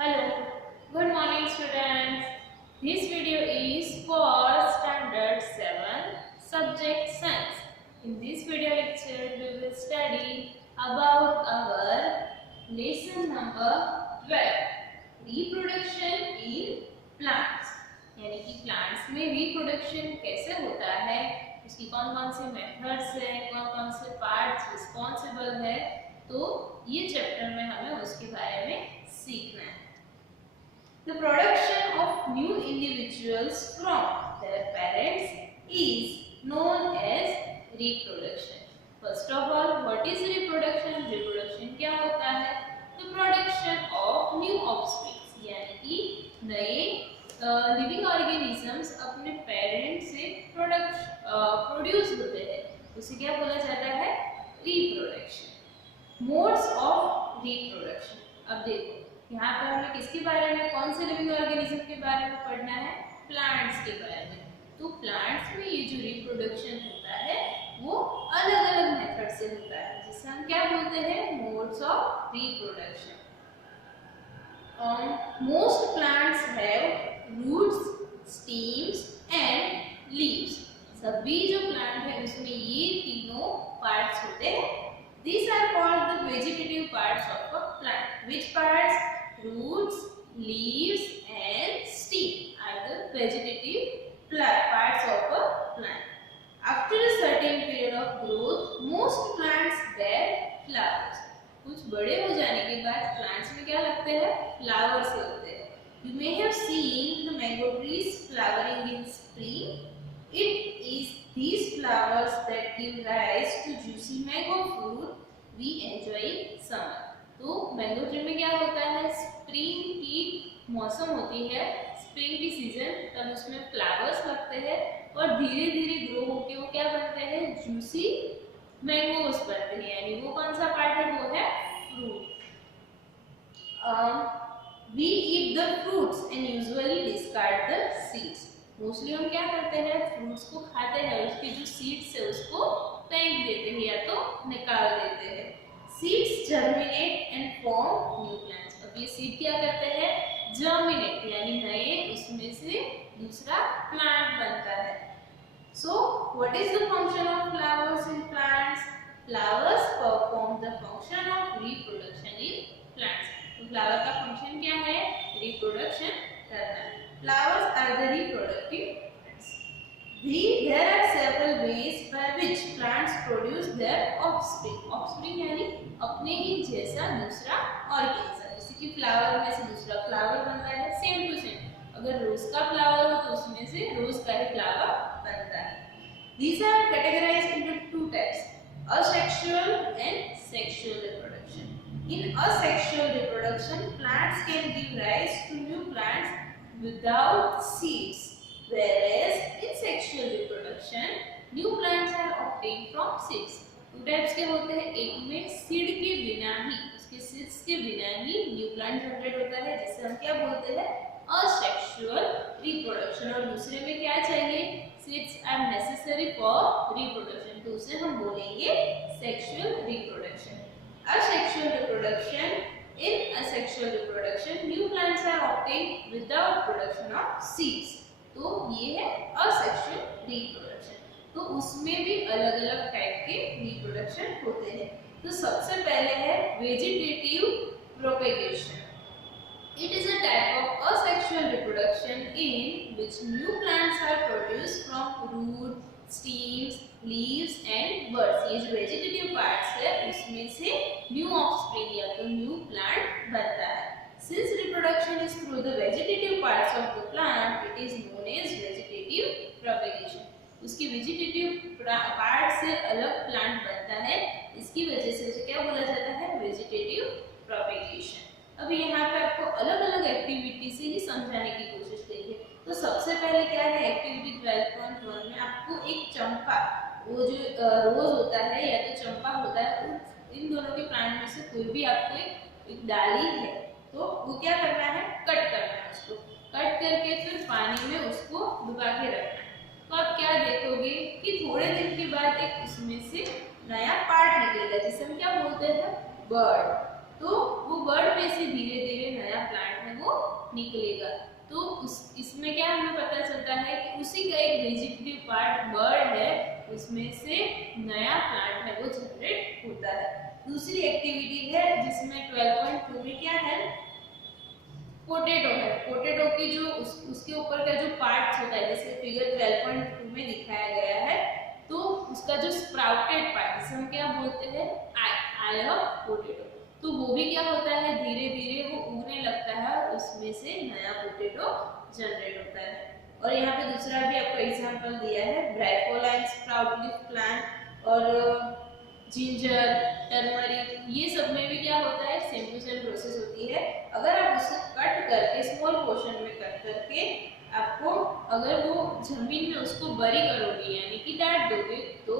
Hello, good morning students. This video is for standard 7 subject science. In this video lecture we will study about our lesson number 12 reproduction in plants. यानी कि plants में reproduction कैसे होता है, उसकी कौन कौन से मेथड्स है, कौन कौन से पार्ट्स रिस्पॉन्सिबल है, तो ये चैप्टर में हमें उसके बारे में सीखना है। The production of new individuals from their parents is known as reproduction. First of all, what is reproduction? Reproduction क्या होता है? The production of new offspring, यानी कि नए लिविंग ऑर्गेनिजम्स अपने पेरेंट से प्रोड्यूस होते हैं, उसे क्या बोला जाता है? रिप्रोडक्शन। Modes of reproduction. अब देखो यहाँ पर हमें किसके बारे में, कौन से लिविंग ऑर्गेनिज्म के बारे में पढ़ना है? प्लांट्स के बारे में। तो प्लांट्स में ये जो रिप्रोडक्शन होता है वो अलग अलग मेथड से होता है, जिसे हम क्या बोलते हैं? Modes of reproduction. Most plants have roots, stems and leaves. सभी जो प्लांट है उसमें ये तीनों पार्ट्स होते हैं। These are called the vegetative parts of a plant. Which parts? Roots, leaves and stem are the vegetative parts of a plant. After a certain period of growth, most plants bear flowers. कुछ बड़े हो जाने के बाद plants में क्या लगते हैं? फ्लावर्स लगते हैं। You may have seen the mango trees flowering in spring. It is these flowers that give rise to juicy mango fruit we enjoy in summer. तो मैंगो ट्री में क्या होता है? स्प्रिंग की मौसम होती है, स्प्रिंग की सीजन, तब उसमें फ्लावर्स लगते हैं और धीरे धीरे ग्रो होके वो क्या बनते हैं? जूसी मैंगोस बनते हैं। यानी वो कौन सा पार्ट है? वो है fruit. We eat the fruits and usually discard the seeds. Mostly हम क्या करते हैं? फ्रूट्स को खाते हैं, उसके जो सीड्स है उसको फेंक देते हैं या तो निकाल देते हैं। Seeds germinate and form new plants. अब ये सीड क्या करते हैं? जर्मिनेट यानी नए उसमें से दूसरा प्लांट बनता है। So what is the function of flowers in plants? Flowers perform the function of reproduction in plants. तो फ्लावर का फंक्शन क्या है? रिप्रोडक्शन करना। Flowers are the reproductive plants. There are several ways by which plants produce their offspring. Offspring यानी अपने ही जैसा दूसरा organism. जैसे कि फ्लावर में से दूसरा फ्लावर बनता है, सेम टू सेम। अगर रोज का फ्लावर हो तो उसमें से रोज का ही फ्लावर बनता है। These are categorized into two types: asexual and sexual reproduction. In asexual reproduction, plants can give rise to new plants without seeds, whereas in sexual reproduction new plants are obtained from seeds. Two types के होते हैं, एक में seed के बिना ही, उसके seeds के बिना ही न्यू प्लांट जनरेट होता है, जिसे हम क्या बोलते हैं? Asexual reproduction. और दूसरे में क्या चाहिए? Seeds are necessary for reproduction, तो उसे हम बोलेंगे sexual reproduction. Asexual reproduction, in asexual reproduction new plants are obtained without production of seeds. तो ये है asexual reproduction। तो उसमें भी अलग अलग टाइप के रिप्रोडक्शन होते हैं। तो सबसे पहले है vegetative propagation. It is a type of asexual reproduction in which new plants are produced from root, stems, leaves and buds. ये जो वेजिटेटिव पार्ट्स है उसमें से न्यू ऑफस्प्रिंग या तो न्यू प्लांट बनता है। Since reproduction is through the vegetative parts of the plant, it is known as vegetative propagation. उसकी वेजिटेटिव पार्ट से अलग प्लांट बनता है, इसकी वजह से उसे क्या बोला जाता है? Vegetative propagation. अब यहाँ पे आपको अलग अलग एक्टिविटी से ही समझाने की कोशिश करेंगे। तो सबसे पहले क्या है? एक्टिविटी 12.1 में आपको एक चंपा, वो जो रोज होता है या तो चंपा होता है, इन दोनों के प्लांट में से कोई भी आपको एक डाली है तो वो क्या करना है? कट करना है। उसको कट करके फिर पानी में उसको डुबा के रखना है। तो आप क्या देखोगे कि थोड़े दिन के बाद एक उसमें से नया पार्ट निकलेगा, जिसे हम क्या बोलते हैं? बर्ड। तो वो बर्ड में से धीरे धीरे नया प्लांट है वो निकलेगा। तो इसमें क्या हमें पता चलता है कि उसी का एक वेजिटेटिव पार्ट बर्ड है, उसमें से नया प्लांट है वो जनरेट होता है। दूसरी एक्टिविटी है जिसमें 12.2 में क्या है, पोटैटो है। पोटैटो की जो उसके ऊपर का जो पार्ट होता है, जैसे फिगर 12.2 में दिखाया गया है, तो उसका जो स्प्राउटेड पार्ट जिसे हम क्या बोलते हैं, आई ऑफ पोटैटो, तो वो भी क्या होता है, धीरे धीरे वो उगने लगता है, उसमें से नया पोटैटो जनरेट होता है। और यहाँ पे दूसरा भी आपको एग्जांपल दिया है, ब्राइकोलाइन स्प्राउट लीफ प्लांट और जिंजर, टर्मरिक, ये सब में भी क्या होता है, सेम टू सेम प्रोसेस होती है। अगर आप उसे कट करके स्मॉल पोर्शन में कट करके आपको अगर वो जमीन में उसको बरी करोगे यानी कि डाल दोगे, तो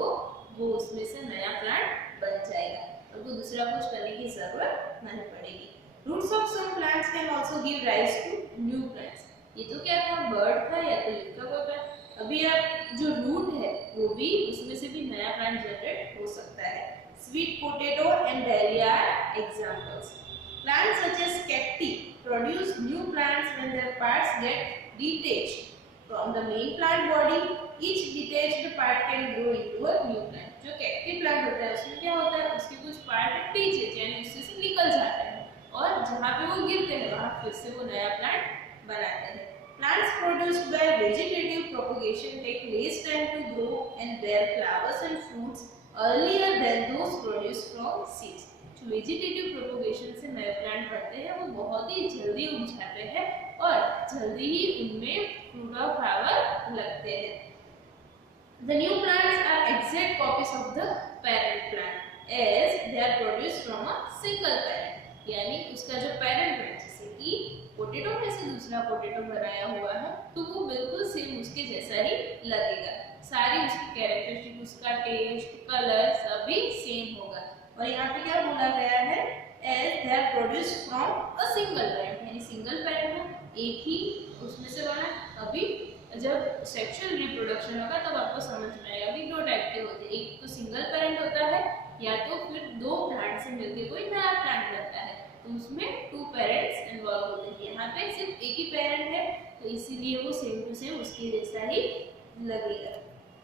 वो उसमें से नया प्लांट बन जाएगा, आपको दूसरा कुछ करने की जरूरत नहीं पड़ेगी। Roots of some plants can also give rise to new plants. ये तो क्या था, बर्ड था या तो लिखा हुआ था। अभी आप जो रूट है वो भी उसमें से भी नया प्लांट जनरेट हो सकता है। Sweet potato and dahlia are examples. Plants such as cacti produce new plants when their parts get detached from the main plant body. Each detached part can grow into a new plant. जो cacti plant होता है उसमें क्या होता है, उसके कुछ part detach यानी उससे से निकल जाते हैं और जहाँ पे वो गिरते हैं वहाँ फिर से वो नया प्लांट बनाते हैं। Plants produced by vegetative propagation take less time to grow and bear flowers and fruits earlier than those produced from seeds. जो वेजिटेटिव प्रोपोगेशन से नए प्लांट बनते हैं वो बहुत ही जल्दी उग जाते हैं और जल्दी ही उनमें फ्रूट और फ्लावर लगते हैं। The new plants are exact copies of the parent plant as they are produced from a single parent. यानी उसका जो पेरेंट है, जैसे कि पोटैटो में से दूसरा पोटैटो बनाया हुआ है, तो वो बिल्कुल सेम उसके जैसा ही लगेगा। सारी उसकी कैरेक्टरिस्टिक, उसका टेस्ट, कलर सभी सेम होगा। और यहाँ पे क्या बोला गया है, as they are produced from a single parent, यानी सिंगल पेरेंट है, एक ही उसमें से बना। अभी जब सेक्शुअल रिप्रोडक्शन होगा तब आपको समझ में आएगा। अभी दो टाइप के होते हैं, एक तो सिंगल पेरेंट होता है या तो फिर दो प्लांट से मिलकर कोई नया प्लांट बनता है, तो उसमें टू पेरेंट्स इन्वॉल्व होते हैं। यहाँ पे सिर्फ एक ही पेरेंट है तो इसीलिए वो सेम टू सेम उसके जैसा ही लगेगा।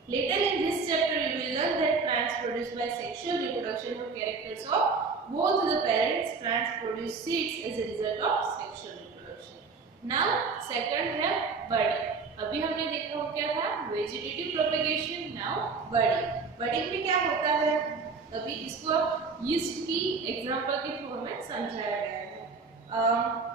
Later in this chapter we will learn that plants produced by sexual reproduction have characters of both the parents. Plants produce seeds as a result of sexual reproduction. Now second है budding. अभी हमने देखा वो क्या था, vegetative propagation. Now budding. Budding में क्या होता है, अभी इसको यीस्ट की एग्जांपल के थ्रू में समझाया गया है।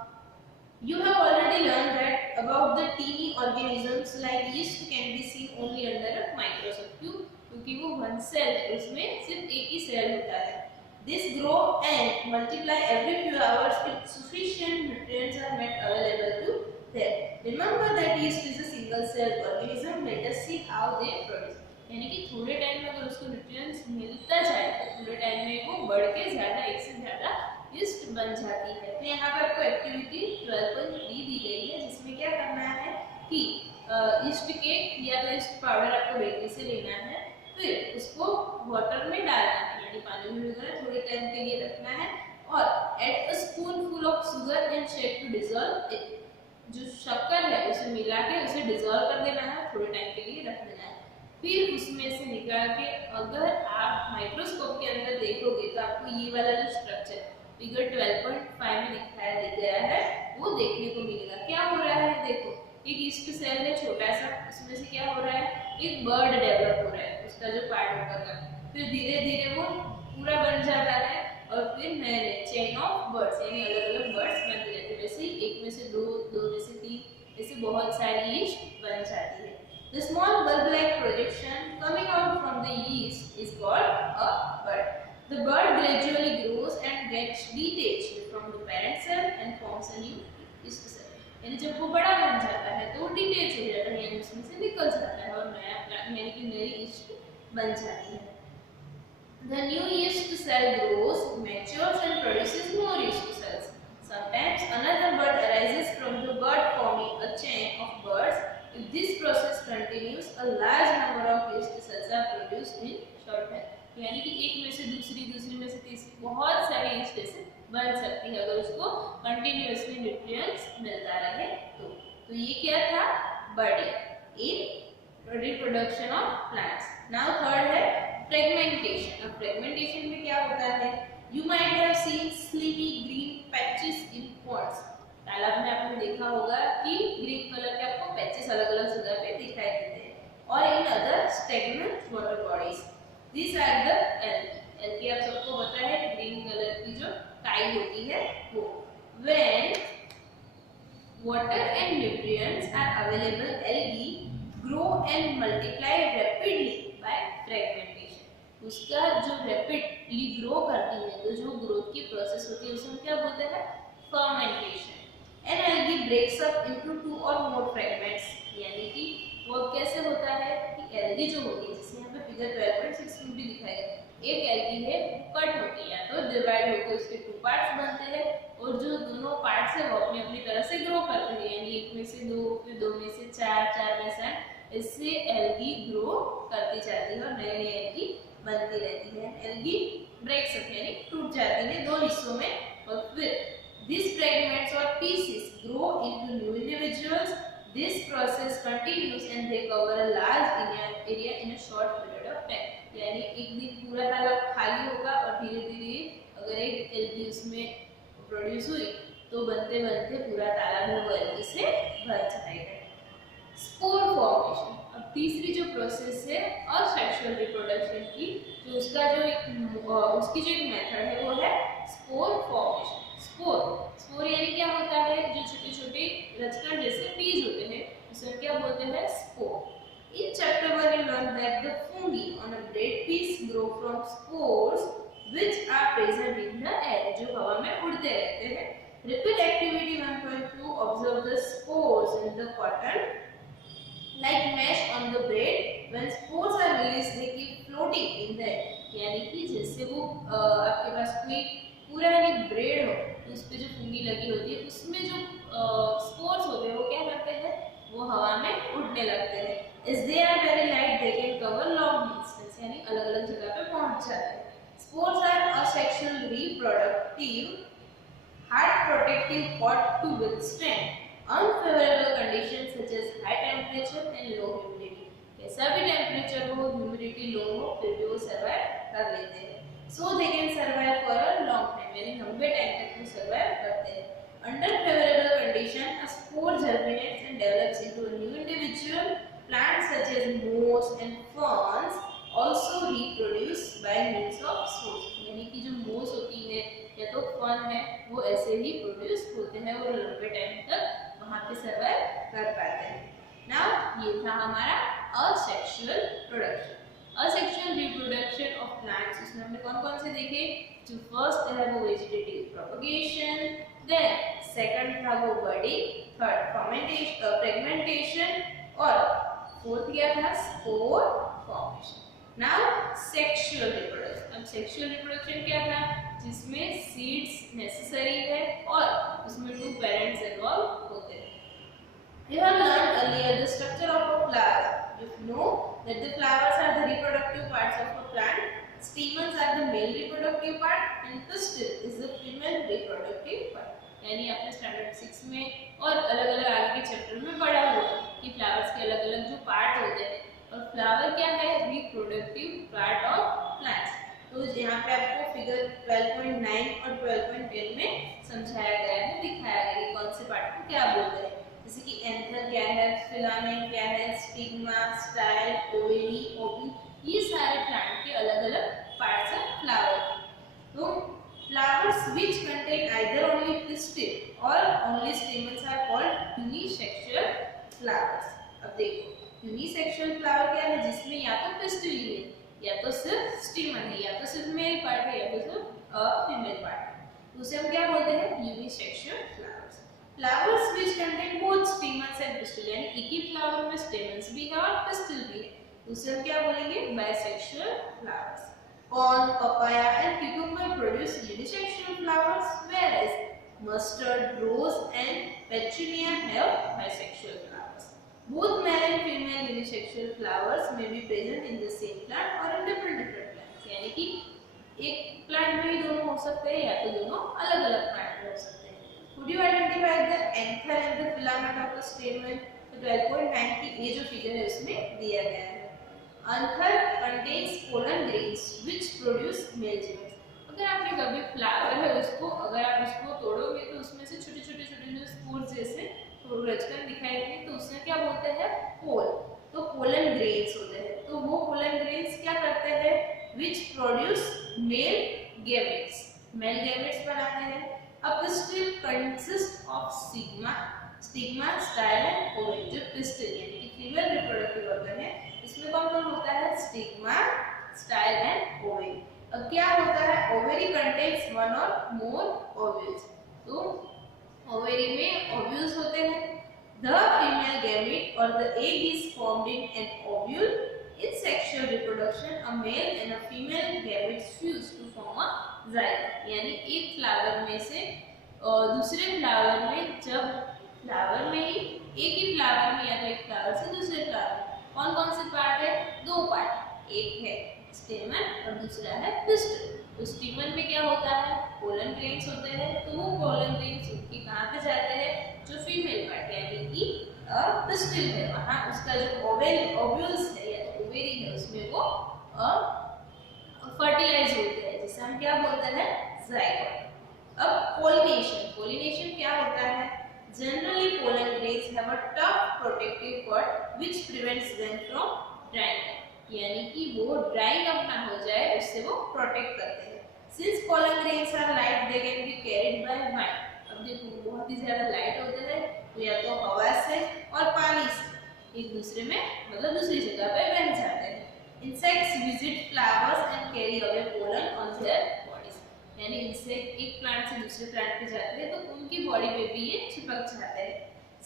You have already learned that about the teeny organisms like yeast can be seen only under a microscope. क्यों? क्योंकि वो one cell है, उसमें सिर्फ एक ही सेल होता है। This grow and multiply every few hours if sufficient nutrients are made available to them. Remember that yeast is a single cell organism. Let us see how they produce. यानी कि थोड़े time में अगर उसको nutrients मिलता जाए तो थोड़े टाइम में वो बढ़ के ज्यादा, एक से ज्यादा यीस्ट बन जाती है। तो यहाँ पर आपको एक्टिविटी 12.3 दी गई है जिसमें क्या करना है कि यीस्ट केक या तो यीस्ट पाउडर आपको बेकरी से लेना है, फिर उसको वाटर में डालना है यानी पानी में भिगोना, थोड़े टाइम के लिए रखना है और add a spoonful of sugar and shake to dissolve it. जो शक्कर है उसे मिला के उसे डिसॉल्व कर देना है, थोड़े टाइम के लिए रख देना है। फिर उसमें से निकाल के अगर आप माइक्रोस्कोप के अंदर देखोगे तो आपको ये वाला जो स्ट्रक्चर फिगर 12.5 में दिखाया गया है वो देखने को मिलेगा। क्या हो रहा है, देखो एक यीस्ट सेल है छोटा सा, उसमें से क्या हो रहा है, एक बर्ड डेवलप हो रहा है, उसका जो पार्ट ऊपर का, फिर धीरे धीरे वो पूरा बन जाता है और फिर नए नए चेन ऑफ बर्ड्स यानी अलग अलग बर्ड्स बनते जाते हैं। वैसे ही एक में से दो, दो में से तीन, ऐसे बहुत सारी यीस्ट बन जाती है। The small bulb-like projection coming out from the yeast is called a bud. The bud gradually grows and gets detached from the parent cell and forms a new yeast cell. यानी जब वो बड़ा बन जाता है तो वो डिटेच हो जाता है यानी उसमें से निकल जाता है और नया प्लांट यानी कि नई यीस्ट बन जाती है। The new yeast cell grows, matures and produces more yeast cells. Sometimes another bud arises from the bud forming a chain of buds. If this process continues, a large number of yeast cells are produced in short time. यानी कि एक में से दूसरी, दूसरी में से तीसरी बहुत सारी यीस्ट ऐसे बन सकती है अगर उसको कंटिन्यूअसली न्यूट्रिएंट्स मिलता रहे तो ये क्या था, budding in reproduction of plants. Now third है फ्रेगमेंटेशन। अब फ्रेगमेंटेशन में क्या होता है, you might have seen slimy green patches in pots. तालाब में आपने देखा होगा कि ग्रीन कलर के आपको पैचेस अलग अलग जगह पे दिखाई देते हैं, और in other stagnant water bodies this are the algae. Algae आप सबको पता है ग्रीन कलर की जो काई होती है वो। When water and nutrients are available, algae grow and multiply rapidly by fragmentation. उसका जो रैपिडली ग्रो करती है, तो जो ग्रोथ की प्रोसेस होती है उसे हम क्या बोलते हैं, fermentation. An algae breaks up into 2 or more fragments, यानी कि वो कैसे होता है कि एल्गी जो होती है, जैसे यहाँ पे फिगर 12.6 में भी दिखाया है, एक एल्गी है कट होती है तो डिवाइड होकर उसके 2 पार्ट्स बनते हैं, और जो दोनों पार्ट्स है वो अपनी अपनी तरह से ग्रो करते हैं, यानी एक में से 2, फिर 2 में से 4, 4 में से 8, इससे एल्गी ग्रो करती जाती है और नई नई एल्गी बनती रहती है। एल्गी ब्रेक्स अप यानी टूट जाती है 2 हिस्सों में, और फिर these fragments or pieces grow into new individuals. This process continues and they cover a large area in a short period of time. यानी एक दिन पूरा तालाब खाली होगा और धीरे धीरे अगर एक एल्गी उसमें प्रोड्यूस हुई तो बनते बनते पूरा तालाब वो एल्गी से भर जाएगा। Spore formation. अब तीसरी जो प्रोसेस है और सेक्सुअल रिप्रोडक्शन की, तो उसका जो उसकी जो एक मेथड है वो है स्पोर फॉर्मेशन। स्पोर यानी क्या होता है, जो छोटे छोटे रचकण जैसे बीज होते हैं उसे क्या बोलते हैं, spore. In chapter 1 you learn that the fungi on a bread piece grow from spores which are present in the air, जो हवा में उड़ते रहते हैं। Repeat activity 1.2 observe the spores in the cotton like mesh on the bread. When spores are released they keep floating in the air, यानी कि जैसे वो आपके पास कोई पूरा यानी ब्रेड हो तो उस पे जो फुंगी लगी होती है उसमें जो स्पोर्स होते हैं वो क्या करते हैं, वो हवा में उड़ने लगते हैं। As they are very light they can cover long distance, यानी अलग अलग जगह पे पहुंच जाते हैं। Spores are asexual reproductive heart protective pot to withstand unfavorable conditions such as high temperature and low humidity। कैसा भी टेम्परेचर हो, ह्यूमिडिटी लो हो, फिर भी वो सर्वाइव कर लेते हैं। So they can survive for a long time, यानी लंबे टाइम तक वो सर्वाइव करते हैं। Under favorable condition, a spore germinates and develops into a new individual. Plants such as moss and ferns also reproduce by means of spores, यानी कि जो moss होती है या तो फर्न है वो ऐसे ही प्रोड्यूस होते हैं और लंबे टाइम तक वहाँ पे सर्वाइव कर पाते हैं। Now ये था हमारा asexual production। asexual reproduction of plants, इसमें हमने कौन कौन से देखे, जो फर्स्ट है वो वेजिटेटिव प्रोपगेशन, देन सेकंड था वो बर्डिंग, थर्ड फ्रेगमेंटेशन, और फोर्थ क्या था, spore formation. Now sexual reproduction. अब सेक्सुअल रिप्रोडक्शन क्या था, जिसमें सीड्स नेसेसरी है और उसमें 2 पेरेंट्स इन्वॉल्व होते हैं। You have learned earlier the structure of a flower. You know that the flowers are the reproductive parts of a plant. Stamens are the male reproductive part and pistil is the female reproductive part. यानी आपने standard 6 में और अलग-अलग आगे के chapter में पढ़ा होगा कि फ्लावर्स के अलग-अलग जो पार्ट होते हैं, और फ्लावर क्या है, रिप्रोडक्टिव पार्ट ऑफ प्लांट्स। तो यहाँ पे आपको फिगर 12.9 और 12.10 में समझाया गया है, दिखाया गया है कौन से पार्ट को क्या बोलते हैं, जैसे कि एंथर क्या है, फिलामेंट क्या है, स्टिग्मा, स्टाइल, ओवेली, ओवी, ये सारे प्लांट के अलग-अलग पार्ट्स हैं फ्लावर के। तो flowers which contain either only pistil or only stamens are called unisexual flowers। अब देखो यूनिसेक्सुअल फ्लावर क्या है, जिसमें या तो पिस्टिल है, या तो सिर्फ स्टेमन है, या तो सिर्फ मेल पार्ट है, या तो सिर्फ फीमेल पार्ट है, तो उसे हम क्या बोलते हैं, unisexual flowers. Flowers which contain both stamens and pistil, यानी एक ही फ्लावर में स्टेमन्स भी है और पिस्टिल भी है, तो उसे हम क्या बोलेंगे, bisexual flowers. Corn, papaya and cucumber produce unisexual flowers, whereas mustard, rose and petunia have bisexual flowers. Both male and female unisexual flowers may be present in the same plant or in different plants। यानी कि एक plant में ही दोनों हो सकते हैं या तो दोनों अलग अलग प्लांट में हो सकते हैं। Would you identify the anther and the filament of the stamen? तो 12.9 की ये जो फिगर है उसमें दिया गया है। Anther contains pollen grains which produce male gametes. अगर आपने कभी फ्लावर है उसको अगर आप उसको तोड़ोगे तो उसमें से छोटे छोटे छोटे जो स्पोर्स जैसे रचकन दिखाई देंगे तो उसमें क्या बोलते हैं पोल। तो पोलन ग्रेन्स होते हैं। तो वो पोलन ग्रेन्स क्या करते हैं which produce male gametes. Male gametes बनाते हैं। A pistil consists of stigma, style and ovary. जो pistil यानी कि फीमेल रिप्रोडक्टिव ऑर्गन है इसमें कौन कौन होता है स्टिग्मा, स्टाइल एंड ओवरी। अब क्या होता है ओवरी कंटेन्स वन और मोर ओव्यूल्स। तो ओवरी में ओव्यूल्स होते हैं। The female gamete or the egg is formed in an ovule. In sexual reproduction, a male and a female gametes fuse to form a zygote. यानी एक flower में से दूसरे फ्लावर में जब फ्लावर में ही एक ही फ्लावर में या तो एक फ्लावर से दूसरे फ्लावर कौन कौन से पार्ट है दो पार्ट एक है स्टेमन और दूसरा है पिस्टल। तो स्टेमन में क्या होता है पोलन ग्रेन्स होते हैं। तो वो पोलन ग्रेन्स उनके कहाँ पे जाते हैं जो फीमेल पार्ट यानी कि पिस्टल है वहाँ उसका जो ओव्यूल्स है या ओवेरी है उसमें वो फर्टिलाइज होते हैं जिसे हम क्या बोलते हैं ज़ाइगोट। अब पोलिनेशन क्या होता है generally pollen grains have a tough protective coat which prevents them from drying यानी कि वो ड्राइंग अप ना हो जाए उससे वो प्रोटेक्ट करते हैं। Since pollen grains are light they can be carried by wind. अब देखो बहुत ही ज्यादा लाइट होते हैं तो या तो हवा से और पानी से एक दूसरे में मतलब दूसरी जगह पे बह जाते हैं। Insects visit flowers and carry away pollen on their bodies. यानी इंसेक्ट एक प्लांट से दूसरे प्लांट पे जाते हैं तो उनकी बॉडी पे भी ये चिपक जाते हैं।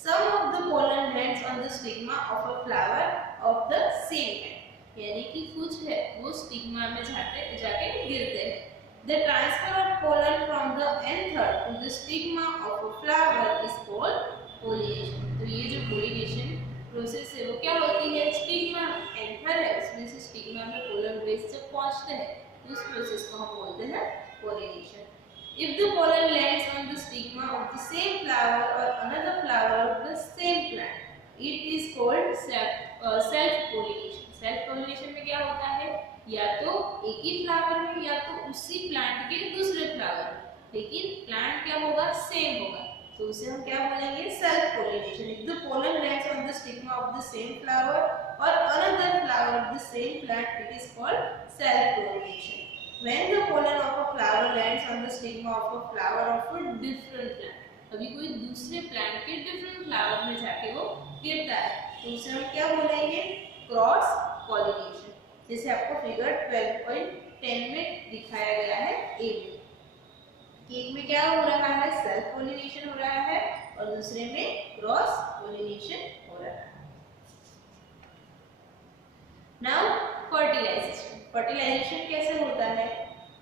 Some of the pollen lands on the stigma of a flower of the same kind यानी कि कुछ है वो स्टिग्मा में जाके गिरते हैं। The transfer of pollen from the anther to the stigma of a flower is called pollination। तो ये जो pollination प्रोसेस है वो क्या होती है स्टिग्मा एंथर है उसमें से स्टिग्मा में पोलन ग्रेन्स जब पहुंचते हैं तो उस प्रोसेस को हम बोलते हैं pollination। If the pollen lands on the stigma of the same flower or another flower of the same plant, it is called self-pollination। Self-pollination में क्या होता है या तो एक ही फ्लावर में या तो उसी प्लांट के दूसरे फ्लावर में लेकिन प्लांट क्या होगा सेम होगा तो उसे हम क्या बोलेंगे self-pollination। If the pollen lands on the stigma of the same flower or another flower of the same plant, it is called self-pollination। When the pollen of a flower lands on the stigma of a flower of a different plant, अभी कोई दूसरे plant के different flower में जाके वो गिरता है तो उसे हम क्या बोलेंगे क्रॉस पॉलिनेशन। जैसे आपको फिगर 12.10 में दिखाया गया है ए में कि एक में क्या हो रहा है सेल्फ पॉलिनेशन हो रहा है और दूसरे में क्रॉस पॉलिनेशन हो रहा है। नाउ फर्टिलाइजेशन कैसे होता है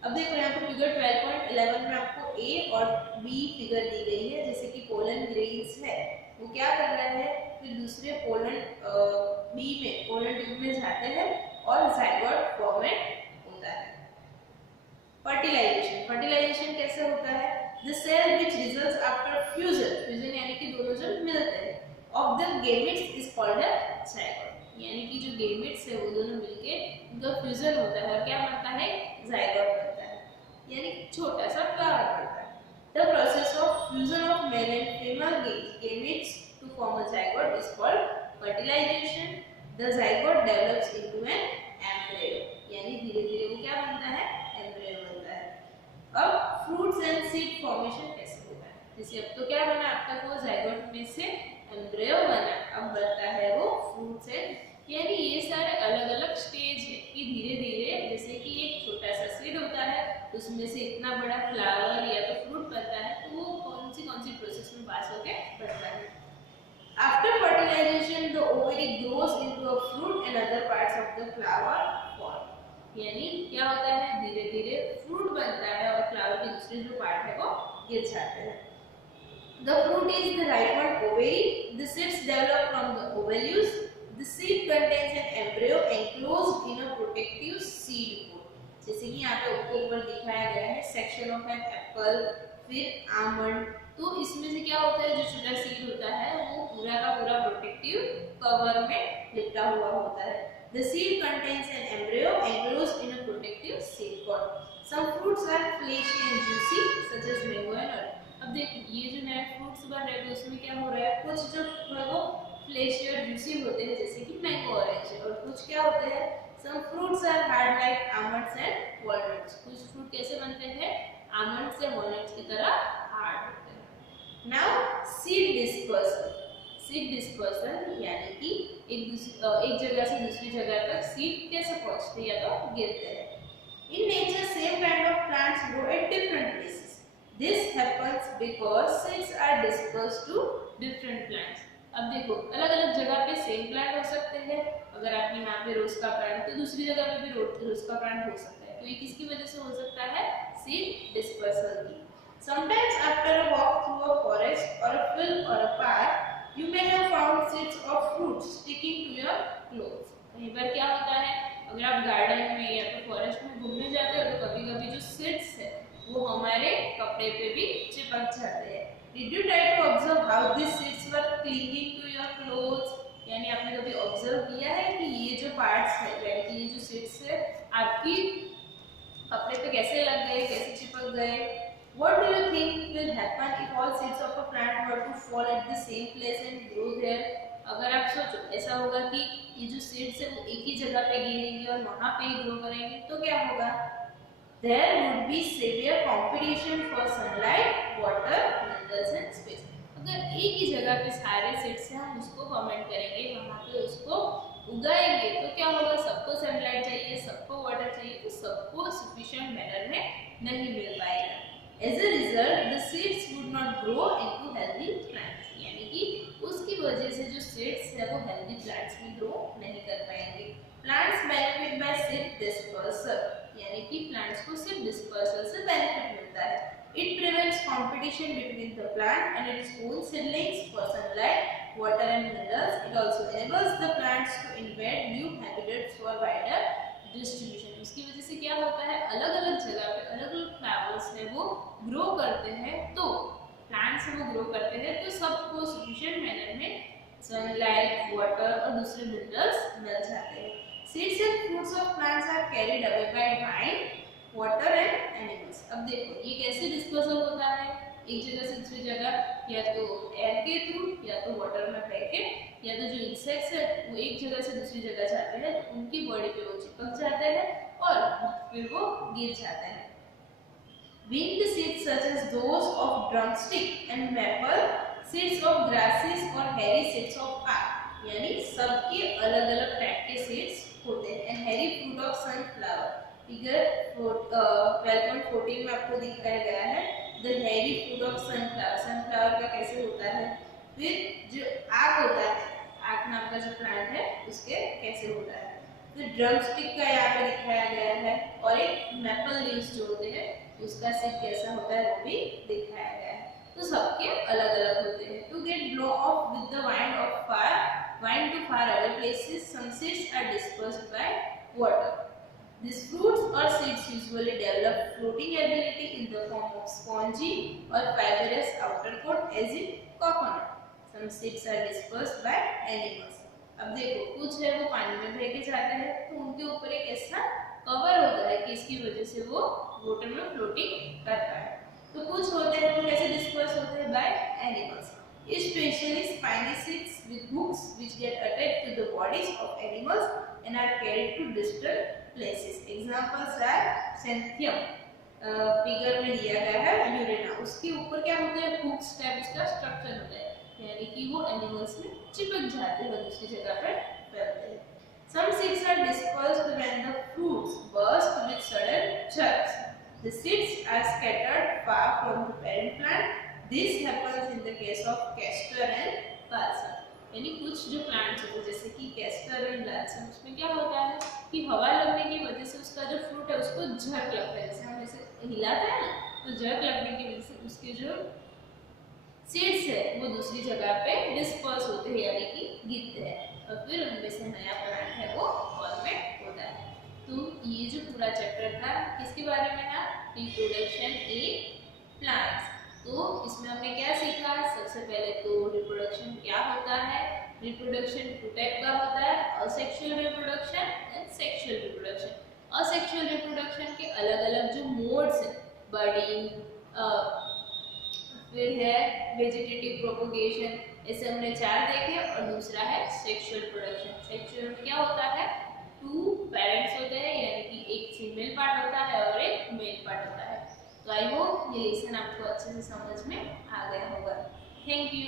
अब देखो यहाँ पे फिगर 12.11 में आपको ए और बी फिगर दी गई है जैसे कि पोलन ग्रेन्स है वो क्या कर रहे हैं फिर दूसरे पोलन बी में पोलन ट्यूब में जाते हैं और ज़ाइगोट फॉर्मेट होता है। फर्टिलाइजेशन कैसे होता है the cell which results after fusion यानी कि दोनों जब मिलते हैं of the gametes is called a zygote यानी कि जो गेमेट्स है वो दोनों मिलके उनका फ्यूजन होता है और क्या बनता है ज़ाइगोट बनता है यानी छोटा सा फ्लावर बनता है। The process of fusion of male and female gametes to form a zygote is called fertilization। The zygote develops into an embryo यानी धीरे-धीरे वो क्या बनता है एम्ब्रियो बनता है। अब फ्रूट्स एंड सीड फॉर्मेशन कैसे होता है जैसे अब तो क्या बना अब तक वो ज़ाइगोट में से एम्ब्रियो बना अब बनता है वो फ्रूट्स एंड यानी ये सारे अलग अलग स्टेज है कि धीरे धीरे जैसे कि एक छोटा सा सीड होता है उसमें से इतना बड़ा फ्लावर या तो फ्रूट बनता है तो वो कौन सी प्रोसेस में पास होके बनता है। After fertilization the ovary grows into a fruit and other parts of the flower form यानी क्या होता है धीरे धीरे फ्रूट बनता है और फ्लावर के दूसरे जो पार्ट है वो गिर जाते हैं। The fruit is the ripened ovary. The seeds develop from the ovules. The seed contains an embryo enclosed in a protective seed coat. जैसे कि यहाँ पे आपको ऊपर दिखाया गया है सेक्शन ऑफ एन एप्पल, फिर आमंड। तो इसमें से क्या होता है, जो छोटा सीड होता है वो पूरा का पूरा प्रोटेक्टिव कवर में लिपटा हुआ होता है। The seed contains an embryo enclosed in a protective seed pod. Some fruits are fleshy and juicy, such as mango and orange. अब देखिए ये जो नए फ्रूट्स बन रहे हैं उसमें क्या हो रहा है, कुछ जो है वो फ्लेशी और जूसी होते हैं जैसे कि मैंगो ऑरेंज, और कुछ क्या होते हैं, some fruits are hard like almonds and walnuts. कुछ फ्रूट कैसे बनते हैं, आमंड्स या वॉलनट्स की तरह हार्ड होते हैं। Now seed dispersal. Seed dispersal यानी कि एक जगह से दूसरी जगह तक सीड कैसे पहुंचते हैं या तो गिरते हैं। In nature, same kind of plants grow at different places. This happens because seeds are dispersed to different plants. अब देखो अलग अलग जगह पे सेम प्लांट हो सकते हैं। अगर आप यहाँ पे रोज का प्लांट तो दूसरी जगह पे भी रोज का प्लांट हो सकता है। तो ये किसकी वजह से हो सकता है, सीड डिस्पर्सल की। Sometimes after a walk through a forest or a field or a park, you may have found seeds of fruits sticking to your clothes. कहीं पर क्या होता है, अगर आप गार्डन में या तो फॉरेस्ट में घूमने जाते हो तो कभी कभी जो सीड्स है वो हमारे कपड़े पे भी चिपक जाते हैं। Did you try to observe how these seeds were clinging to your clothes? यानी आपने कभी ऑब्जर्व किया है कि ये जो पार्ट्स है यानी कि ये जो सीड्स है आपकी कपड़े पे कैसे लग गए, कैसे चिपक गए। What do you think will happen if all seeds of a plant were to fall at the same place and grow there? अगर आप सोचो ऐसा होगा कि ये जो सीड्स है वो एक ही जगह पे गिरेंगे और वहां पे ही ग्रो करेंगे तो क्या होगा, there would be severe competition for sunlight, water, minerals and space. अगर एक ही जगह पे सारे सीड्स हैं हम उसको फर्मेंट करेंगे, वहां पे उसको उगाएंगे तो क्या होगा, सबको सनलाइट चाहिए, सबको वाटर चाहिए, तो सबको सफिशिएंट मैनर में नहीं मिल पाएगा। As a result, the seeds would not grow into healthy plants. यानी कि उसकी वजह से जो सीड्स है वो हेल्दी प्लांट्स में ग्रो नहीं कर पाएंगे। Plants benefit by seed dispersal. यानी कि प्लांट्स को सीड डिस्पर्सल से बेनिफिट मिलता है। It prevents competition between the plant and its own seedlings for sunlight, water and minerals. It also enables the plants to invade new habitats for wider distribution. उसकी वजह से क्या होता है, अलग अलग जगह पे अलग अलग फ्लावर्स है वो ग्रो करते हैं, तो प्लांट्स वो ग्रो करते हैं तो सबको सफिशिएंट मैनर में सनलाइट, वाटर और दूसरे मिनरल्स मिल जाते हैं। Seeds and fruits of plants are carried away by wind, water and animals. अब देखो ये कैसे डिस्पोजल होता है, एक जगह से दूसरी जगह या तो एयर के थ्रू या तो वाटर में बह के, या तो जो इंसेक्ट्स है वो एक जगह से दूसरी जगह जाते हैं तो उनकी बॉडी पे वो चिपक जाते हैं और फिर वो गिर जाते हैं। Winged seeds such as those of drumstick and maple, seeds of grasses or hairy seeds of bark, यानी सबके अलग अलग टाइप के सीड्स होते हैं। And hairy fruit of sunflower, figure 12.14 में आपको दिखाया गया है the hairy fruit of sunflower। Sunflower का कैसे होता है, फिर जो आक होता है, आक नाम का जो प्लांट है उसके कैसे होता है, फिर ड्रमस्टिक का यहाँ पे दिखाया गया है, और एक मैपल लीव्स जो होते हैं उसका सीड कैसा होता है वो भी दिखाया गया है। तो सबके अलग अलग होते हैं। To get blow off with the wind to far away places, some seeds are dispersed by water. These fruits or seeds usually develop floating ability in the form of spongy or fibrous outer coat as in coconut. Some seeds are dispersed by animals. अब देखो कुछ है वो पानी में बह के जाते हैं तो उनके ऊपर एक ऐसा कवर होता है कि इसकी वजह से वो वाटर में फ्लोटिंग करता है। तो कुछ होते हैं वो कैसे डिस्पर्स होते हैं, by animals, especially spiny seeds with hooks which get attached to the bodies of animals and are carried to distant places. Examples are xanthium, figure में दिया गया है यूरेना, उसके ऊपर क्या होता है, हुक्स टाइप इसका स्ट्रक्चर होता है, यानी कि वो एनिमल्स में चिपक जाते हैं, दूसरी जगह पर फैलते हैं। Some seeds are dispersed when the fruits burst with sudden jerks. The seeds are scattered far from the parent plant. This happens in the case of castor and balsam. यानी कुछ जो प्लांट्स होते हैं जैसे कि कैस्टर एंड बाल्सम, उसमें क्या होता है कि हवा लगने की वजह से उसका जो फ्रूट है उसको झटक लगता है, जैसे हम इसे हिलाते हैं ना तो झटक लगने की वजह से उसके जो सीड्स है वो दूसरी जगह पे डिस्पर्स होते हैं यानी कि गिरते हैं और फिर उनमें से नया प्लांट है वो फॉर्मेट होता है। तो ये जो पूरा चैप्टर था किसके बारे में था? Reproduction in plants. तो इसमें हमने क्या सीखा? सबसे पहले तो रिप्रोडक्शन क्या होता है, रिप्रोडक्शन टू टाइप का होता है, asexual reproduction and sexual reproduction. Asexual reproduction के अलग अलग जो मोड्स हैं, बर्डिंग, फिर है वेजिटेटिव प्रोपोगेशन, ऐसे हमने 4 देखे। और दूसरा है सेक्सुअल प्रोडक्शन। सेक्सुअल में क्या होता है? 2 पेरेंट्स होते हैं, यानी कि एक फीमेल पार्ट होता है और एक मेल पार्ट होता है। तो आई होप ये लेसन आपको अच्छे से समझ में आ गया होगा। Thank you.